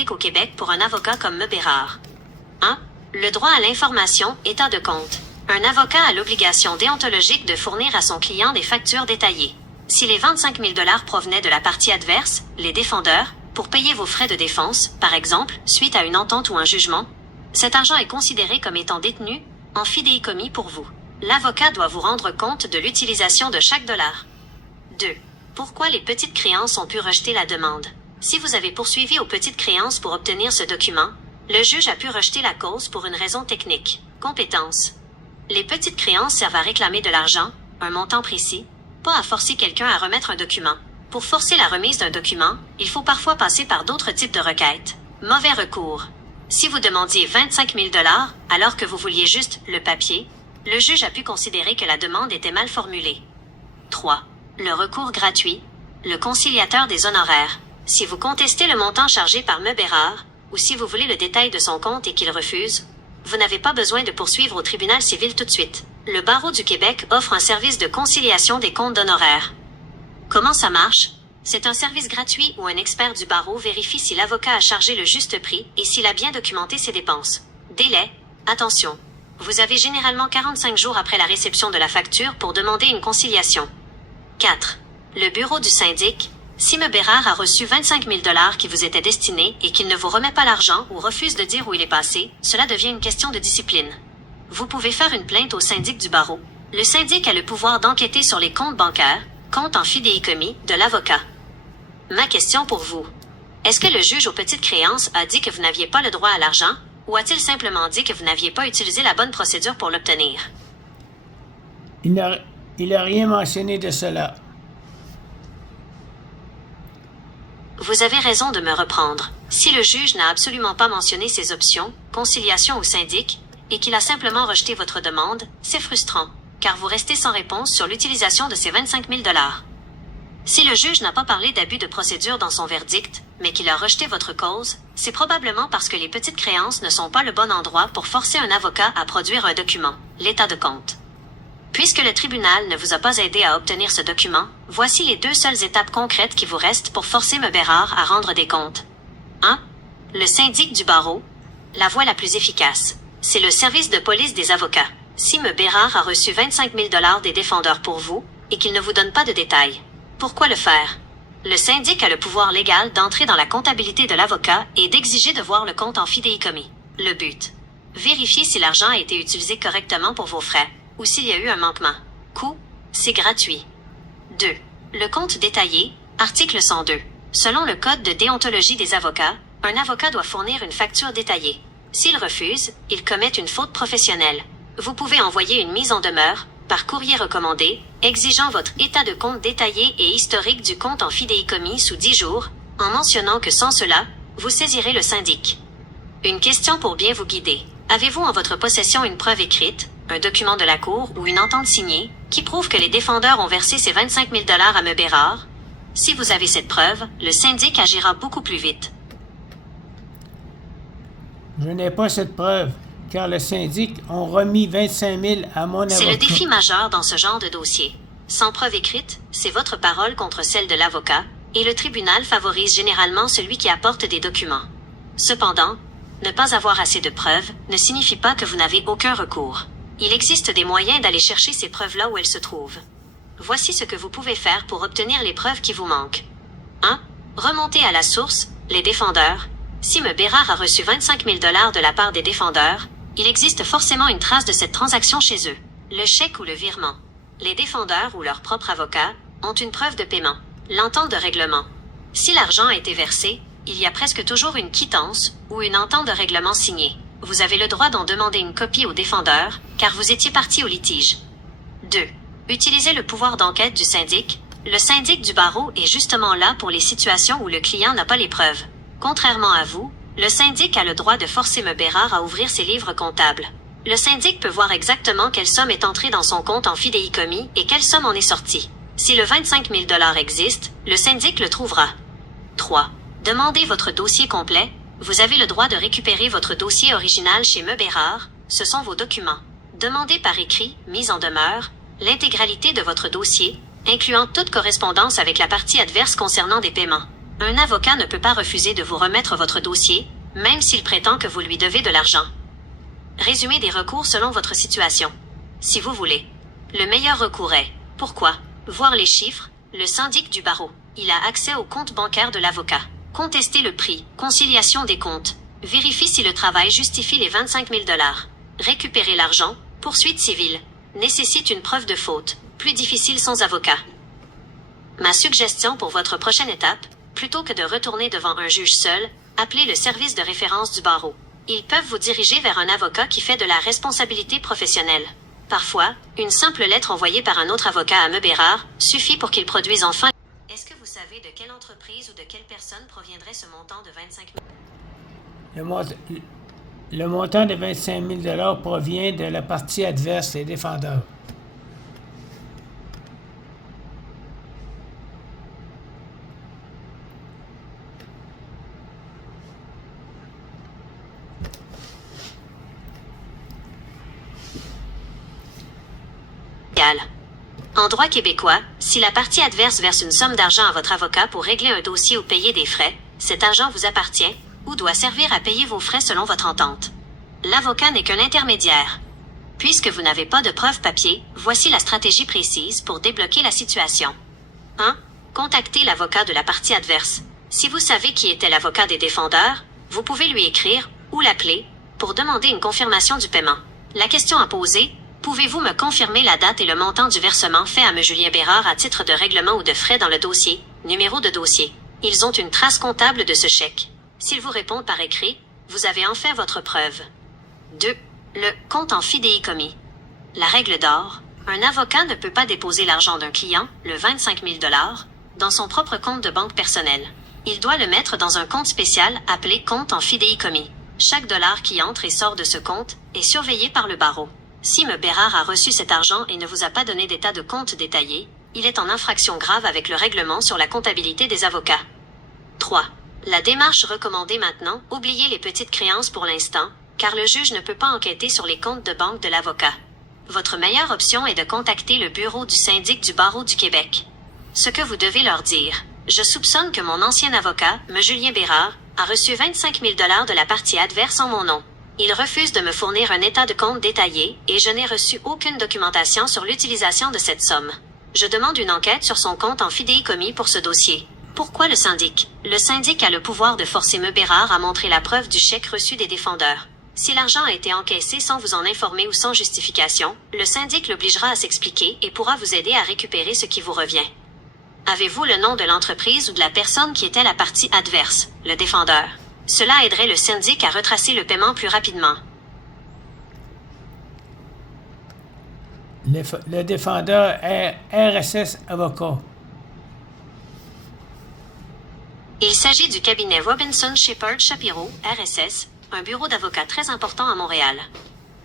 s'applique au Québec pour un avocat comme M. Bérard. 1. Le droit à l'information, état de compte. Un avocat a l'obligation déontologique de fournir à son client des factures détaillées. Si les 25 000 $ provenaient de la partie adverse, les défendeurs, pour payer vos frais de défense, par exemple, suite à une entente ou un jugement, cet argent est considéré comme étant détenu en fidéicommis pour vous. L'avocat doit vous rendre compte de l'utilisation de chaque dollar. 2. Pourquoi les petites créances ont pu rejeter la demande? Si vous avez poursuivi aux petites créances pour obtenir ce document, le juge a pu rejeter la cause pour une raison technique. Compétence. Les petites créances servent à réclamer de l'argent, un montant précis, pas à forcer quelqu'un à remettre un document. Pour forcer la remise d'un document, il faut parfois passer par d'autres types de requêtes. Mauvais recours. Si vous demandiez 25 000 $ alors que vous vouliez juste le papier, le juge a pu considérer que la demande était mal formulée. 3. Le recours gratuit. Le conciliateur des honoraires. Si vous contestez le montant chargé par M. Bérard, ou si vous voulez le détail de son compte et qu'il refuse, vous n'avez pas besoin de poursuivre au tribunal civil tout de suite. Le Barreau du Québec offre un service de conciliation des comptes d'honoraires. Comment ça marche? C'est un service gratuit où un expert du barreau vérifie si l'avocat a chargé le juste prix et s'il a bien documenté ses dépenses. Délai. Attention. Vous avez généralement 45 jours après la réception de la facture pour demander une conciliation. 4. Le bureau du syndic. Si M. Bérard a reçu 25 000 $ qui vous étaient destinés et qu'il ne vous remet pas l'argent ou refuse de dire où il est passé, cela devient une question de discipline. Vous pouvez faire une plainte au syndic du barreau. Le syndic a le pouvoir d'enquêter sur les comptes bancaires, comptes en fidéicommis, de l'avocat. Ma question pour vous. Est-ce que le juge aux petites créances a dit que vous n'aviez pas le droit à l'argent, ou a-t-il simplement dit que vous n'aviez pas utilisé la bonne procédure pour l'obtenir? Il n'a rien mentionné de cela. Vous avez raison de me reprendre. Si le juge n'a absolument pas mentionné ces options, conciliation ou syndic, et qu'il a simplement rejeté votre demande, c'est frustrant, car vous restez sans réponse sur l'utilisation de ces 25 000 $. Si le juge n'a pas parlé d'abus de procédure dans son verdict, mais qu'il a rejeté votre cause, c'est probablement parce que les petites créances ne sont pas le bon endroit pour forcer un avocat à produire un document, l'état de compte. Puisque le tribunal ne vous a pas aidé à obtenir ce document, voici les 2 seules étapes concrètes qui vous restent pour forcer M. Bérard à rendre des comptes. 1. Le syndic du barreau. La voie la plus efficace. C'est le service de police des avocats. Si M. Bérard a reçu 25 000 $ des défendeurs pour vous, et qu'il ne vous donne pas de détails, pourquoi le faire? Le syndic a le pouvoir légal d'entrer dans la comptabilité de l'avocat et d'exiger de voir le compte en fidéicommis. Le but. Vérifier si l'argent a été utilisé correctement pour vos frais, ou s'il y a eu un manquement. Coût. C'est gratuit. 2. Le compte détaillé. Article 102. Selon le Code de déontologie des avocats, un avocat doit fournir une facture détaillée. S'il refuse, il commet une faute professionnelle. Vous pouvez envoyer une mise en demeure, par courrier recommandé, exigeant votre état de compte détaillé et historique du compte en fidéicommis sous 10 jours, en mentionnant que sans cela, vous saisirez le syndic. Une question pour bien vous guider. Avez-vous en votre possession une preuve écrite, un document de la Cour ou une entente signée, qui prouve que les défendeurs ont versé ces 25 000 $ à M. Bérard? Si vous avez cette preuve, le syndic agira beaucoup plus vite. Je n'ai pas cette preuve, car le syndic ont remis 25 000 à mon avocat. C'est le défi majeur dans ce genre de dossier. Sans preuve écrite, c'est votre parole contre celle de l'avocat, et le tribunal favorise généralement celui qui apporte des documents. Cependant, ne pas avoir assez de preuves ne signifie pas que vous n'avez aucun recours. Il existe des moyens d'aller chercher ces preuves-là où elles se trouvent. Voici ce que vous pouvez faire pour obtenir les preuves qui vous manquent. 1. Remonter à la source, les défendeurs. Si M. Bérard a reçu 25 000 $ de la part des défendeurs, il existe forcément une trace de cette transaction chez eux. Le chèque ou le virement. Les défendeurs ou leur propre avocat ont une preuve de paiement, l'entente de règlement. Si l'argent a été versé, il y a presque toujours une quittance ou une entente de règlement signée. Vous avez le droit d'en demander une copie au défendeur, car vous étiez partie au litige. 2. Utilisez le pouvoir d'enquête du syndic. Le syndic du barreau est justement là pour les situations où le client n'a pas les preuves. Contrairement à vous, le syndic a le droit de forcer M. Bérard à ouvrir ses livres comptables. Le syndic peut voir exactement quelle somme est entrée dans son compte en fidéicommis et quelle somme en est sortie. Si le 25 000 $ existe, le syndic le trouvera. 3. Demandez votre dossier complet. Vous avez le droit de récupérer votre dossier original chez M. Bérard. Ce sont vos documents. Demandez par écrit, mise en demeure, l'intégralité de votre dossier, incluant toute correspondance avec la partie adverse concernant des paiements. Un avocat ne peut pas refuser de vous remettre votre dossier, même s'il prétend que vous lui devez de l'argent. Résumé des recours selon votre situation. Si vous voulez. Le meilleur recours est, pourquoi? Voir les chiffres, le syndic du barreau. Il a accès au compte bancaire de l'avocat. Contester le prix, conciliation des comptes. Vérifie si le travail justifie les 25 000 $. Récupérer l'argent, poursuite civile. Nécessite une preuve de faute, plus difficile sans avocat. Ma suggestion pour votre prochaine étape, plutôt que de retourner devant un juge seul, appelez le service de référence du barreau. Ils peuvent vous diriger vers un avocat qui fait de la responsabilité professionnelle. Parfois, une simple lettre envoyée par un autre avocat à M. Bérard suffit pour qu'il produise enfin. Est-ce que vous savez de quelle entreprise ou de quelle personne proviendrait ce montant de 25 000 $? Le montant de 25 000 $ provient de la partie adverse des défendeurs. En droit québécois, si la partie adverse verse une somme d'argent à votre avocat pour régler un dossier ou payer des frais, cet argent vous appartient ou doit servir à payer vos frais selon votre entente. L'avocat n'est qu'un intermédiaire. Puisque vous n'avez pas de preuves papier, voici la stratégie précise pour débloquer la situation. 1. Contactez l'avocat de la partie adverse. Si vous savez qui était l'avocat des défendeurs, vous pouvez lui écrire ou l'appeler pour demander une confirmation du paiement. La question à poser: pouvez-vous me confirmer la date et le montant du versement fait à M. Julien Bérard à titre de règlement ou de frais dans le dossier, numéro de dossier? Ils ont une trace comptable de ce chèque. S'ils vous répondent par écrit, vous avez enfin votre preuve. 2. Le compte en fidéicommis. La règle d'or: un avocat ne peut pas déposer l'argent d'un client, le 25 000 $, dans son propre compte de banque personnel. Il doit le mettre dans un compte spécial appelé compte en fidéicommis. Chaque dollar qui entre et sort de ce compte est surveillé par le barreau. Si M. Bérard a reçu cet argent et ne vous a pas donné d'état de compte détaillé, il est en infraction grave avec le règlement sur la comptabilité des avocats. 3. La démarche recommandée maintenant: oubliez les petites créances pour l'instant, car le juge ne peut pas enquêter sur les comptes de banque de l'avocat. Votre meilleure option est de contacter le bureau du syndic du barreau du Québec. Ce que vous devez leur dire: je soupçonne que mon ancien avocat, M. Julien Bérard, a reçu 25 000 $ de la partie adverse en mon nom. Il refuse de me fournir un état de compte détaillé et je n'ai reçu aucune documentation sur l'utilisation de cette somme. Je demande une enquête sur son compte en fidéicommis pour ce dossier. Pourquoi le syndic? Le syndic a le pouvoir de forcer M. Bérard à montrer la preuve du chèque reçu des défendeurs. Si l'argent a été encaissé sans vous en informer ou sans justification, le syndic l'obligera à s'expliquer et pourra vous aider à récupérer ce qui vous revient. Avez-vous le nom de l'entreprise ou de la personne qui était la partie adverse, le défendeur? Cela aiderait le syndic à retracer le paiement plus rapidement. Le défendeur est RSS Avocat. Il s'agit du cabinet Robinson Shepard Shapiro, RSS, un bureau d'avocats très important à Montréal.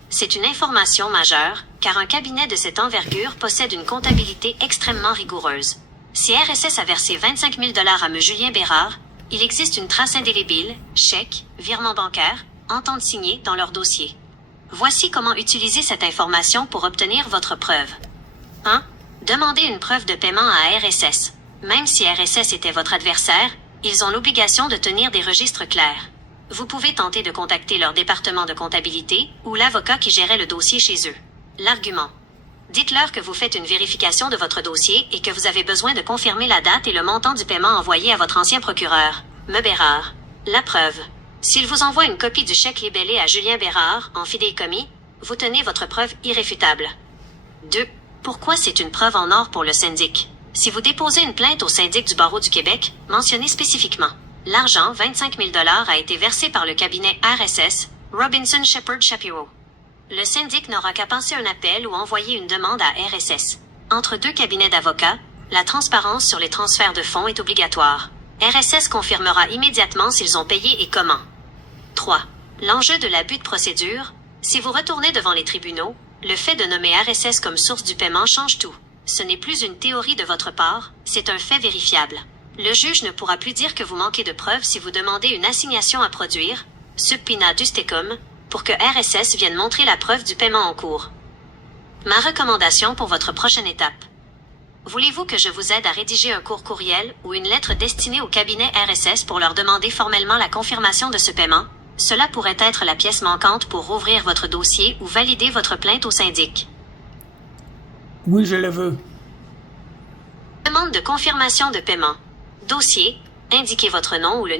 C'est une information majeure, car un cabinet de cette envergure possède une comptabilité extrêmement rigoureuse. Si RSS a versé 25 000 $ à M. Julien Bérard, il existe une trace indélébile, chèque, virement bancaire, entente signée dans leur dossier. Voici comment utiliser cette information pour obtenir votre preuve. 1. Demandez une preuve de paiement à RSS. Même si RSS était votre adversaire, ils ont l'obligation de tenir des registres clairs. Vous pouvez tenter de contacter leur département de comptabilité ou l'avocat qui gérait le dossier chez eux. L'argument: dites-leur que vous faites une vérification de votre dossier et que vous avez besoin de confirmer la date et le montant du paiement envoyé à votre ancien procureur, M. Bérard. La preuve: s'il vous envoie une copie du chèque libellé à Julien Bérard, en fidéicommis, vous tenez votre preuve irréfutable. 2. Pourquoi c'est une preuve en or pour le syndic? Si vous déposez une plainte au syndic du barreau du Québec, mentionnez spécifiquement: l'argent, 25 000 $, a été versé par le cabinet RSS, Robinson Shepard Shapiro. Le syndic n'aura qu'à passer un appel ou envoyer une demande à RSS. Entre deux cabinets d'avocats, la transparence sur les transferts de fonds est obligatoire. RSS confirmera immédiatement s'ils ont payé et comment. 3. L'enjeu de l'abus de procédure: si vous retournez devant les tribunaux, le fait de nommer RSS comme source du paiement change tout. Ce n'est plus une théorie de votre part, c'est un fait vérifiable. Le juge ne pourra plus dire que vous manquez de preuves si vous demandez une assignation à produire, subpoena dustecum, pour que RSS vienne montrer la preuve du paiement en cours. Ma recommandation pour votre prochaine étape: Voulez-vous que je vous aide à rédiger un court courriel ou une lettre destinée au cabinet RSS pour leur demander formellement la confirmation de ce paiement? Cela pourrait être la pièce manquante pour rouvrir votre dossier ou valider votre plainte au syndic. Oui, je le veux. Demande de confirmation de paiement. Dossier. Indiquez votre nom ou le